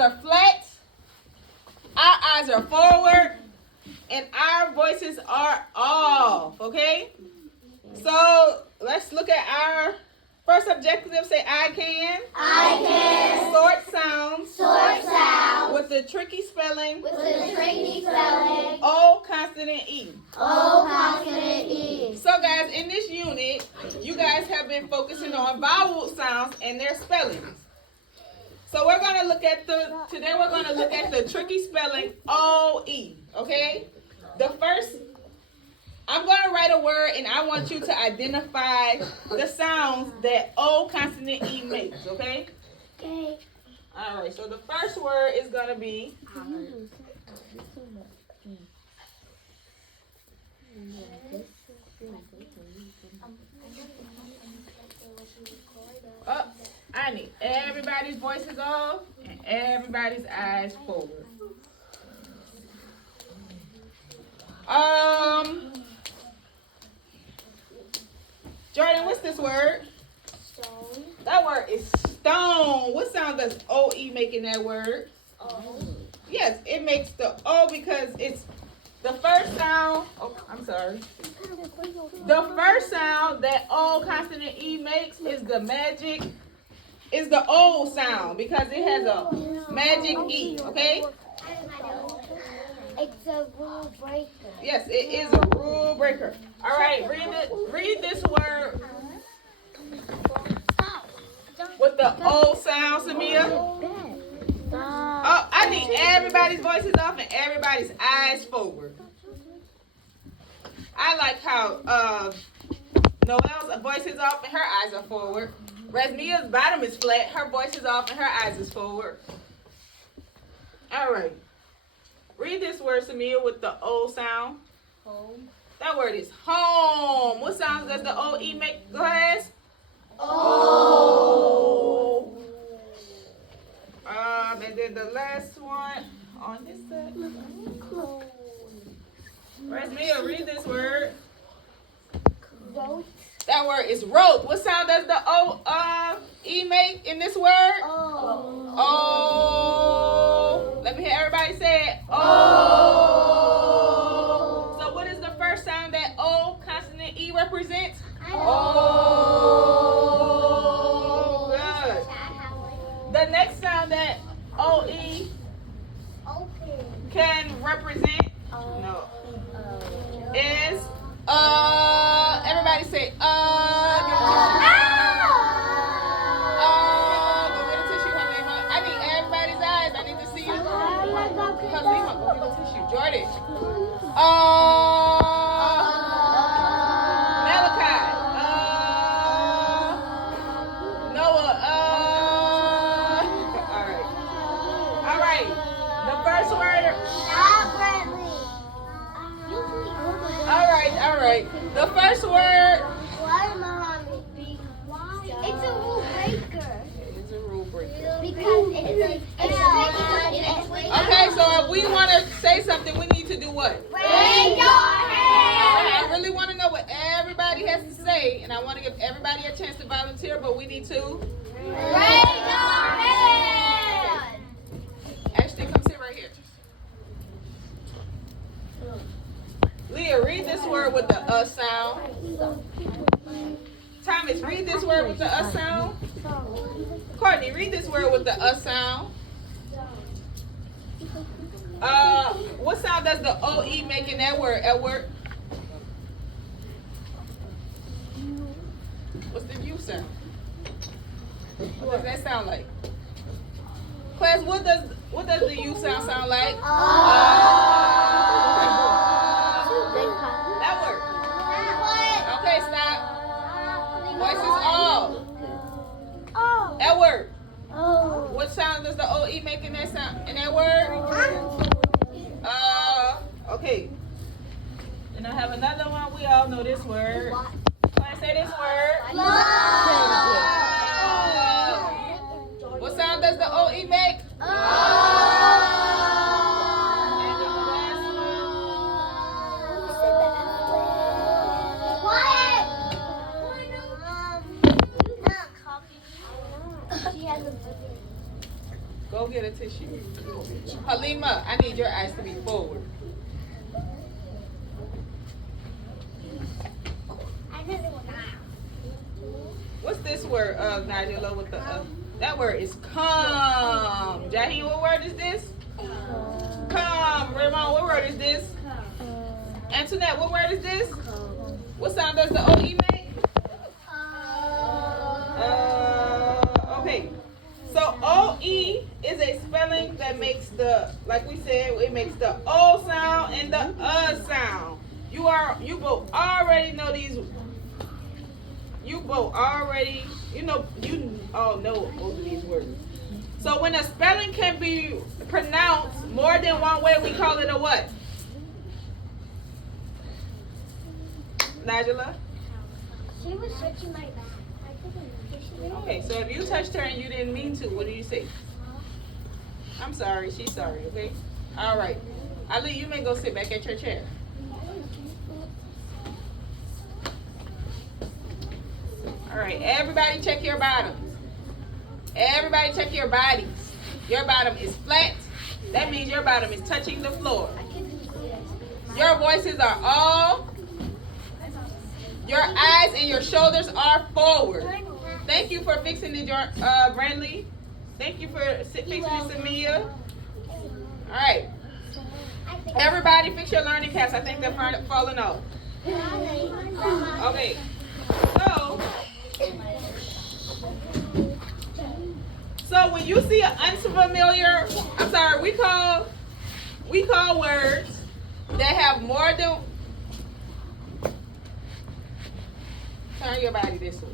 are flat, our eyes are forward, and our voices are off, okay? So let's look at our first objective. Say I can. I can. Sort sounds. Sort sounds. With the tricky spelling. With the tricky spelling. O consonant E. O consonant E. So guys, in this unit, you guys have been focusing on vowel sounds and their spellings. So we're gonna look at today we're gonna look at the tricky spelling O-E, okay? I'm gonna write a word and I want you to identify the sounds that O consonant E makes, okay? Okay. All right, so the first word is gonna be oh, I need everybody's voices off and everybody's eyes forward. Jordan, what's this word? Stone. That word is stone. What sound does O-E make in that word? O. Yes, it makes the O because it's the first sound. Oh, I'm sorry. The first sound that O consonant E makes is the O sound because it has a magic E, okay? It's a rule breaker. Yes, it is a rule breaker. All right, read this word with the O sound, Samia. Oh, I need everybody's voices off and everybody's eyes forward. I like how Noelle's voice is off and her eyes are forward. Rasmia's bottom is flat, her voice is off and her eyes is forward. All right. Read this word, Samia, with the O sound. Home. That word is home. What sound does the O-E make? Go ahead. O. And then the last one on this side. Rasmia, read this word. Rope. That word is rope. What sound does the O-E make in this word? O. Oh. Let me hear everybody say it. Oh. So what is the first sound that O consonant E represents? Oh. Good. The next sound that O-E can represent is everybody say go get a tissue, Halima. I need everybody's eyes. I need to see you. Halima, go get a tissue. Jordan. Malachi. Noah. All right. The first word. All right. The first word. It's a rule breaker. It is a rule breaker. Because it's Okay, so if we want to say something, we need to do what? raise your hand. I really want to know what everybody has to say, and I want to give everybody a chance to volunteer, but we need to Raise your hand. Ashley, come sit right here. Leah, read this word with the sound. Thomas, read this word with the sound. Courtney, read this word with the sound. What sound does the O-E make in that word, Edward? What's the U sound? What does that sound like? Class, what does the U sound like? That word. Okay, stop. Voices off. Edward. What sound does the O-E make in that sound? In that word? Okay. And I have another one. We all know this word. Class, say this word. What sound does the O-E make? Go Go get a tissue. Halima, I need your eyes to be forward. What's this word, Nigella, with the that word is come. Jahi, what word is this? Come. Ramon, what word is this? Antoinette, what word is this? What sound does the OE make? Okay. So OE is a spelling that makes the, like we said, it makes the O sound and the sound. You both already know these. You both already, you all know both of these words. So when a spelling can be pronounced more than one way, we call it a what? Nigella? She was touching my back. Okay, so if you touched her and you didn't mean to, what do you say? I'm sorry, she's sorry, okay? All right. Ali, you may go sit back at your chair. All right, everybody check your bottoms. Everybody check your bodies. Your bottom is flat. That means your bottom is touching the floor. Your voices are all. Your eyes and your shoulders are forward. Thank you for fixing it, Brandley. Thank you for fixing it, Samia. All right. Everybody fix your learning caps. I think they're falling off. Okay. So when you see an unfamiliar, we call words that have more than. Turn your body this way.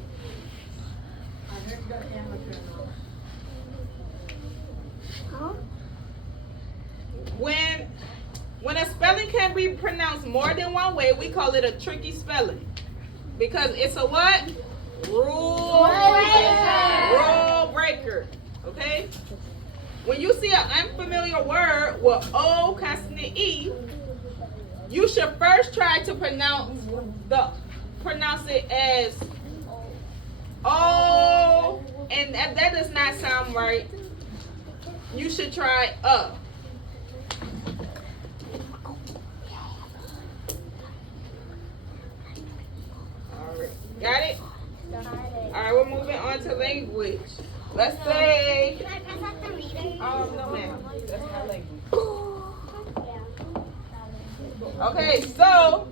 When a spelling can be pronounced more than one way, we call it a tricky spelling. Because it's a what? Rule breaker. Okay? When you see an unfamiliar word with O consonant E, you should first try to pronounce it as O, and that does not sound right. You should try All right, got it? All right, we're moving on to language. Let's say. Can I pass out the reader? No, ma'am. That's not language. Okay, so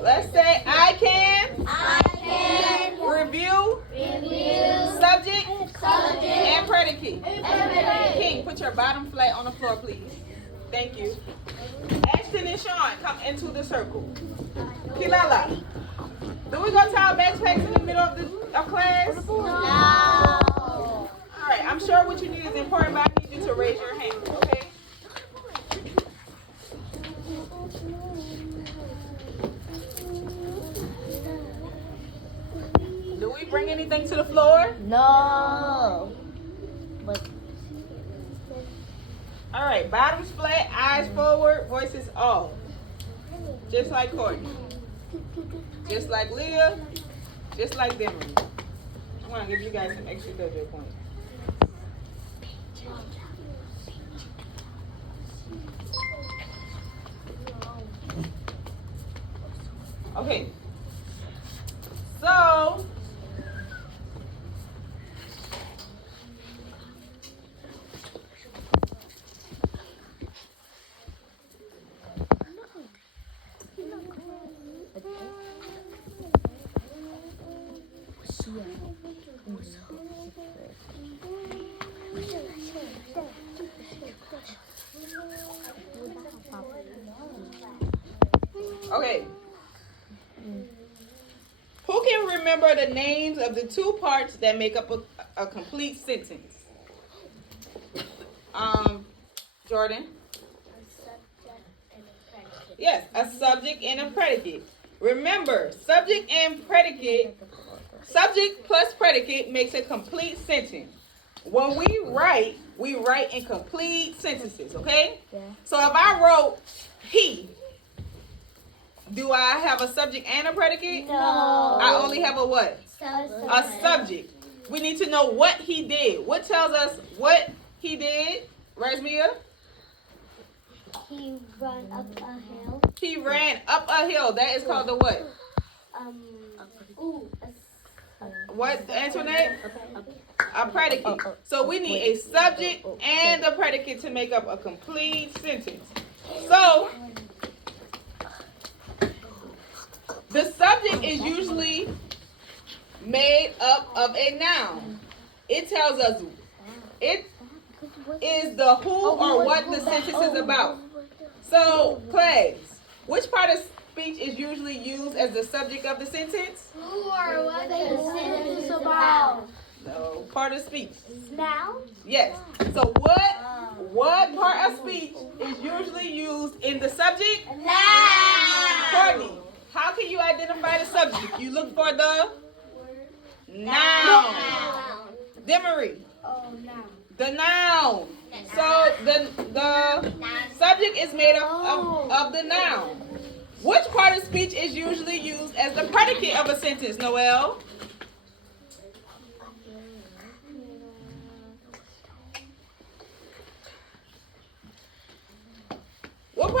let's say I can review subject and predicate. King, put your bottom flat on the floor, please. Thank you. Ashton and Sean, come into the circle. Kilala, do we go tie our backpacks in the middle of class? No. All right, I'm sure what you need is important, but I need you to raise your hand, okay? Do we bring anything to the floor? No. But All right, bottoms flat, eyes forward, voices off. Just like Courtney. Just like Leah. Just like Demery. I'm going to give you guys some extra dojo points. Okay. So, okay. Who can remember the names of the two parts that make up a complete sentence? Jordan? Yes, a subject and a predicate. Remember, subject and predicate, subject plus predicate makes a complete sentence. When we write in complete sentences, okay? Yeah. So if I wrote he, do I have a subject and a predicate? no. I only have a what? So A subject. we need to know what he did. What tells us what he did, Rasmia? He ran up a hill. He ran up a hill. That is called the what? What, Antoinette? A predicate. So we need a subject and a predicate to make up a complete sentence. So the subject is usually made up of a noun. It tells us it is the who or what the sentence is about. So, class, which part of speech is usually used as the subject of the sentence? Who or what the sentence is about? No, part of speech. Now? Yes. So what part of speech is usually used in the subject? Now. Courtney, how can you identify the subject? You look for the noun. Demery, Oh, now. the noun. So the subject is made up of the noun. Which part of speech is usually used as the predicate of a sentence, Noel? What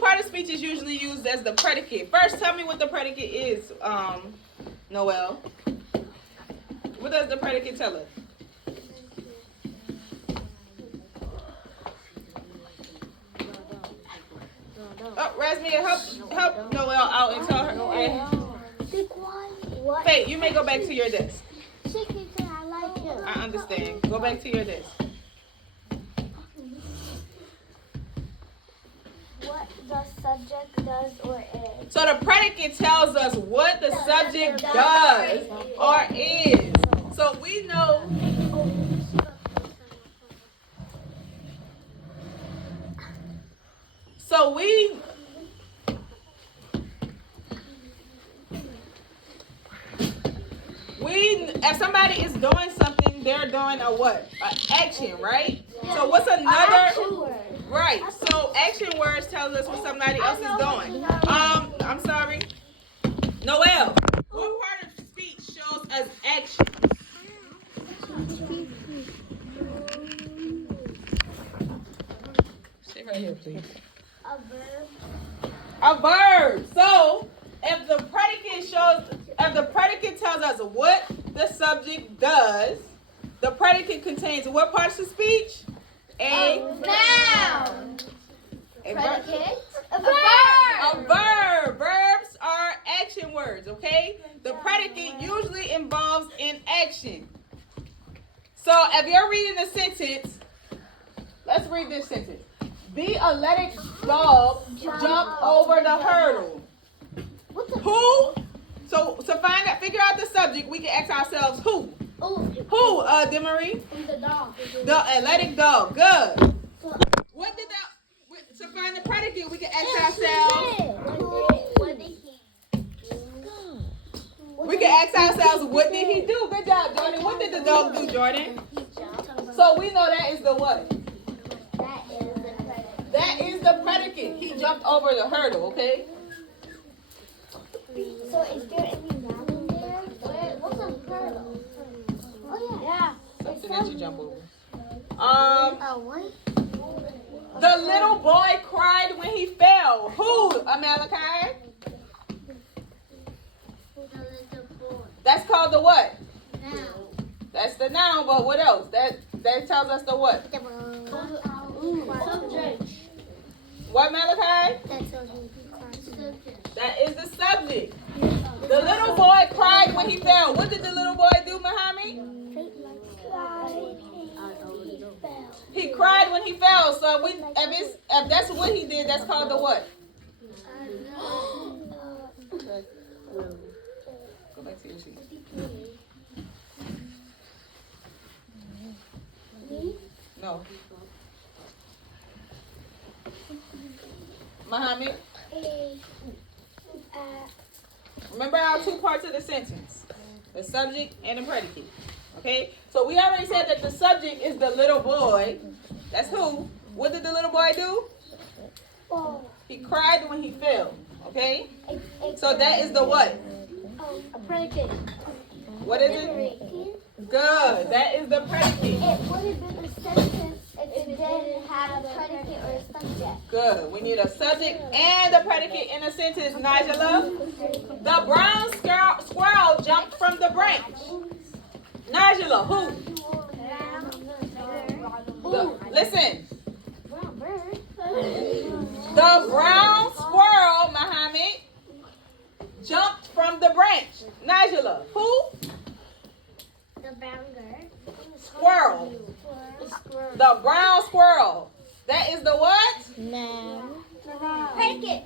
part of speech is usually used as the predicate? First, tell me what the predicate is, Noel. What does the predicate tell us? Oh, Rasmia, help Noel out and tell her. Be quiet. What? Faith, you may go back to your desk. She can say I like him. I understand. Go back to your desk. What the subject does or is. So the predicate tells us what the subject does or is. So we know. So if somebody is doing something, they're doing a what? An action, right? So what's another? Right. So action words tells us what somebody else is doing. I'm sorry. Noel, what part of speech shows us action? Stay right here, please. A verb. A verb. So if the predicate tells us what the subject does, the predicate contains what parts of speech? A noun. A Predicate. A verb. Verbs are action words, okay? The predicate usually involves an action. So if you're reading a sentence, let's read this sentence. The athletic dog jumped over the hurdle. Who? So figure out the subject, we can ask ourselves who. Who, Demery? The dog. The athletic dog. Good. What did to find the predicate, we can ask ourselves. What did he do? We can ask ourselves, what did he do? Good job, Jordan. What did the dog do, Jordan? So we know that is the what? That is the predicate. He jumped over the hurdle, okay? So is there any noun in there? What's a hurdle? Oh yeah. Something that you jump over. What? The little boy cried when he fell. Who, Malachi? That's called the what? Noun. That's the noun, but what else? That tells us the what? Subject. What, Malachi? That is the subject. The little boy cried when he fell. What did the little boy do, Muhammad? He cried when he fell. So if that's what he did, that's called the what? Okay. Go back to your sheet. No. Muhammad? Remember our two parts of the sentence. The subject and the predicate. Okay? So we already said that the subject is the little boy. That's who. What did the little boy do? He cried when he fell. Okay? So that is the what? A predicate. What is it? Good. That is the predicate. It would have been a sentence if it didn't have a predicate or a subject. Good. We need a subject and a predicate in a sentence, Nigella. The brown squirrel jumped from the branch. Nigella, who? Listen. The brown squirrel, Muhammad, jumped from the branch. Nigella, who? The brown girl. Squirrel. The brown squirrel. That is the what? Noun. Predicate.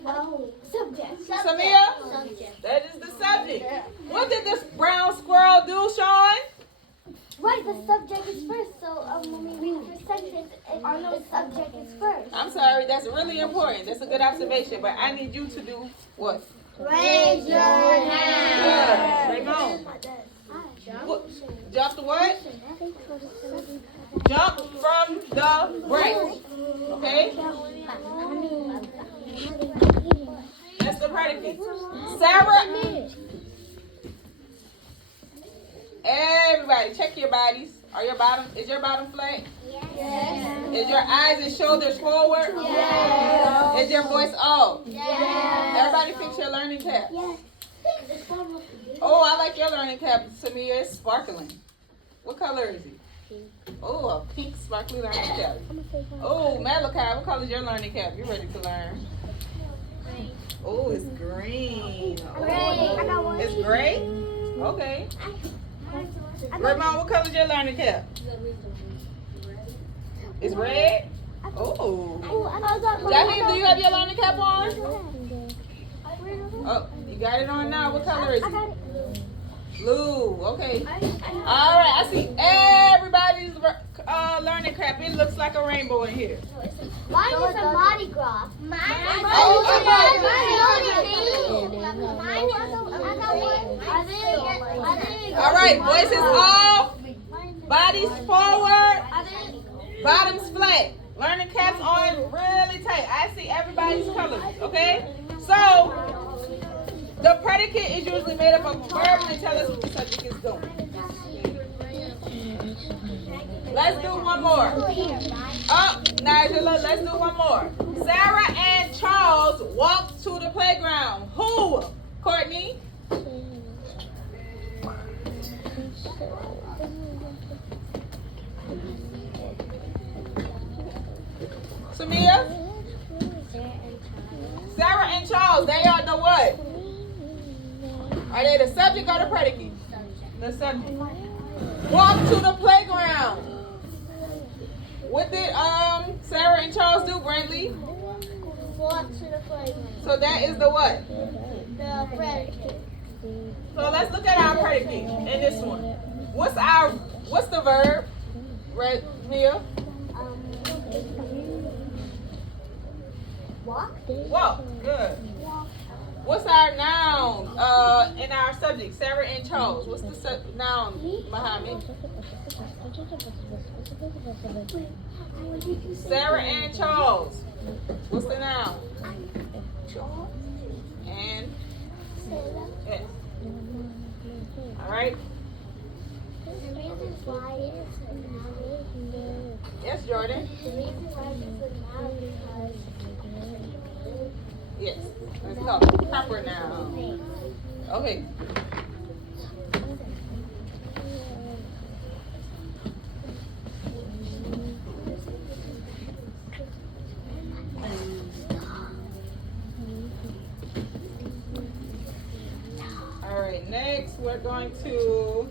Subject. Samia? Subject. That is the subject. What did this brown squirrel do, Sean? Right, the subject is first. So when we read the sentence, the subject is first. I'm sorry, that's really important. That's a good observation, but I need you to do what? Raise your hand. Raymond. Jump to what? Jump from the branch. Okay? That's the predicate. Sarah. Everybody, check your bodies. Is your bottom flat? Yes. Is your eyes and shoulders forward? Yes. Is your voice off? Yes. Everybody fix your learning cap. Yes. Oh, I like your learning cap, Samia. It's sparkling. What color is it? Oh, a pink sparkly learning cap. Oh, Malachi, what color is your learning cap? You ready to learn? Oh, it's green. Oh, it's gray? Okay. Ramon, what color is your learning cap? It's red? Oh. Jaheem, do you have your learning cap on? Oh, you got it on now. What color is it? Blue. Okay. All right. I see everybody's learning cap. It looks like a rainbow in here. Mine is a Mardi Gras. All right. Voices off. Bodies forward. Bottoms flat. Learning caps on really tight. I see everybody's colors. Okay. So the predicate is usually made up of a verb to tell us what the subject is doing. Let's do one more. Oh, Nigella, let's do one more. Sarah and Charles walked to the playground. Who? Courtney? Samia? Sarah and Charles, they are the what? Are they the subject or the predicate? The subject. Walk to the playground. What did Sarah and Charles do, Brantley? Walk to the playground. So that is the what? The predicate. So let's look at our predicate in this one. What's the verb? Right, Mia? Walk. Walk. Good. What's our noun in our subject? Sarah and Charles. What's the noun, Muhammad? Sarah and Charles. What's the noun? And yes. All right. The reason why it's a noun. Yes, Jordan. The reason why it's a noun because. Yes. Let's go. Proper noun. Okay. All right. Next, we're going to.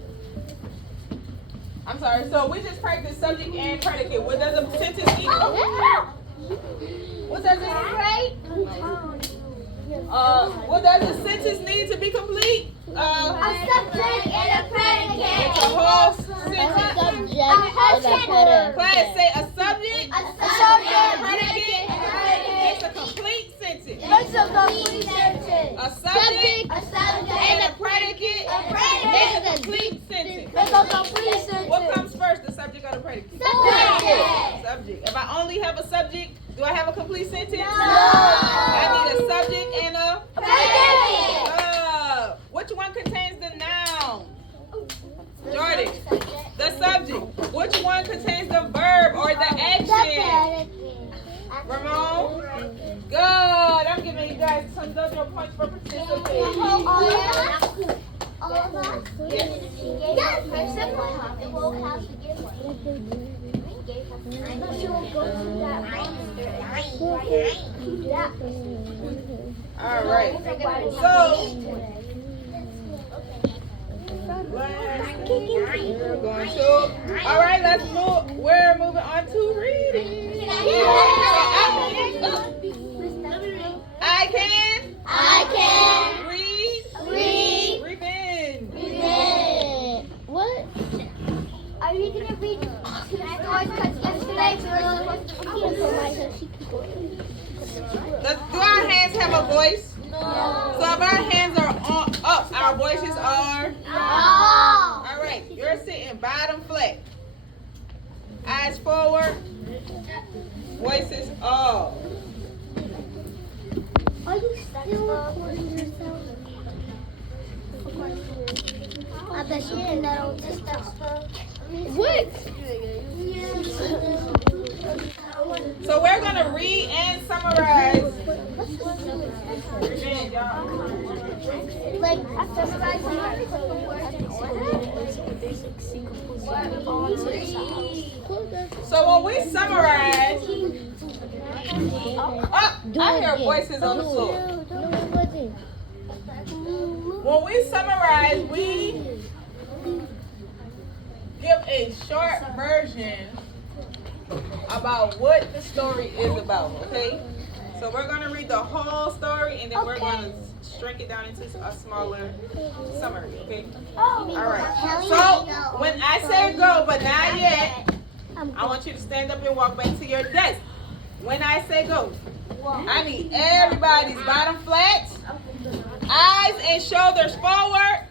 I'm sorry. So we just practiced subject and predicate. What does a sentence equal? What does it? What does a sentence need to be complete? A subject and a predicate. It's a whole sentence. Class, say a subject, A subject, predicate, predicate, makes a complete sentence. makes a complete sentence. A subject A subject and a predicate predicate makes a complete sentence. makes a complete sentence. What comes first, the subject or the predicate? Subject. Subject. If I only have a subject, do I have a complete sentence? No. I need a subject and a Predicate. Which one contains the noun? additional points for participating. All of us? Yes. Yes. The whole house to give one. She will go to that monster. Yeah. All right. So we're going to. All right, let's move. We're moving on to reading. I can read. Reading. What? Are we gonna read two stories? Because yesterday we were supposed to Do our hands have a voice? So if our hands are up, our voices are. All right, you're sitting bottom flat. Eyes forward. Voices up. Are you still recording yourself? I bet you can that on TikTok. What? So we're gonna read and summarize. Like, after summarizing, I put the words in order. So when we summarize, I hear voices on the floor. When we summarize, we give a short version about what the story is about, okay? So we're going to read the whole story and then we're going to shrink it down into a smaller summary, okay? All right. So when I say go, but not yet, I want you to stand up and walk back to your desk. When I say go, I need everybody's bottom flat, eyes and shoulders forward,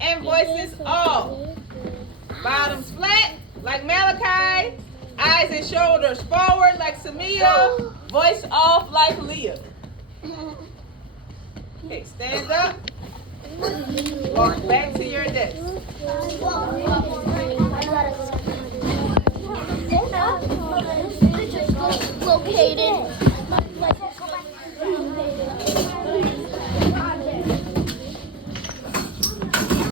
and voices off. Bottoms flat like Malachi, eyes and shoulders forward like Samia, voice off like Leah. Okay, stand up, walk back to your desk.